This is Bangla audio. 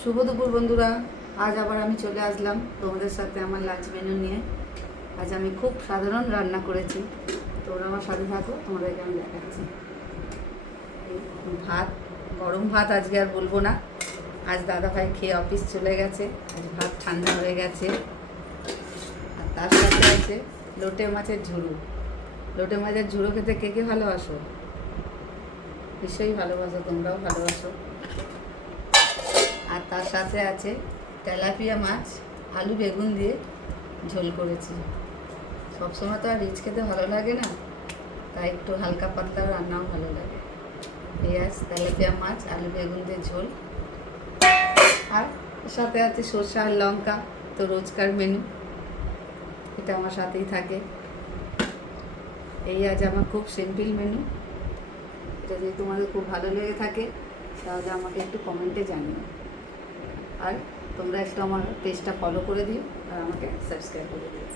শুভ দুপুর বন্ধুরা। আজ আবার আমি চলে আসলাম তোমাদের সাথে আমার লাঞ্চ মেনু নিয়ে। আজ আমি খুব সাধারণ রান্না করেছি, তোমরা আমার সাথে থাকো, তোমাদেরকে আমি দেখাচ্ছি। ভাত, গরম ভাত আজকে আর বলবো না, আজ দাদা ভাই খেয়ে অফিস চলে গেছে, আজ ভাত ঠান্ডা হয়ে গেছে। আর তার সাথে আছে লোটে মাছের ঝুড়ো। লোটে মাছের ঝুড়ো খেতে কে কে ভালোবাসো? নিশ্চয়ই ভালোবাসো, তোমরাও ভালোবাসো। আর তার সাথে আছে তেলাপিয়া মাছ আলু বেগুন দিয়ে ঝোল করেছি। সবসময় তো আর রিচ খেতে ভালো লাগে না, তাই একটু হালকা পাতলা রান্নাও ভালো লাগে। পেঁয়াজ, তেলাপিয়া মাছ আলু বেগুন দিয়ে ঝোল, আর সাথে আছে সরষে আর লঙ্কা। তো রোজকার মেনু, এটা আমার সাথেই থাকে। এই আজ আমার খুব সিম্পল মেনু। এটা যদি তোমাদের খুব ভালো লেগে থাকে তাহলে আমাকে একটু কমেন্টে জানিও, আর তোমরা একটু আমার পেজটা ফলো করে দিও আর আমাকে সাবস্ক্রাইব করে দিও।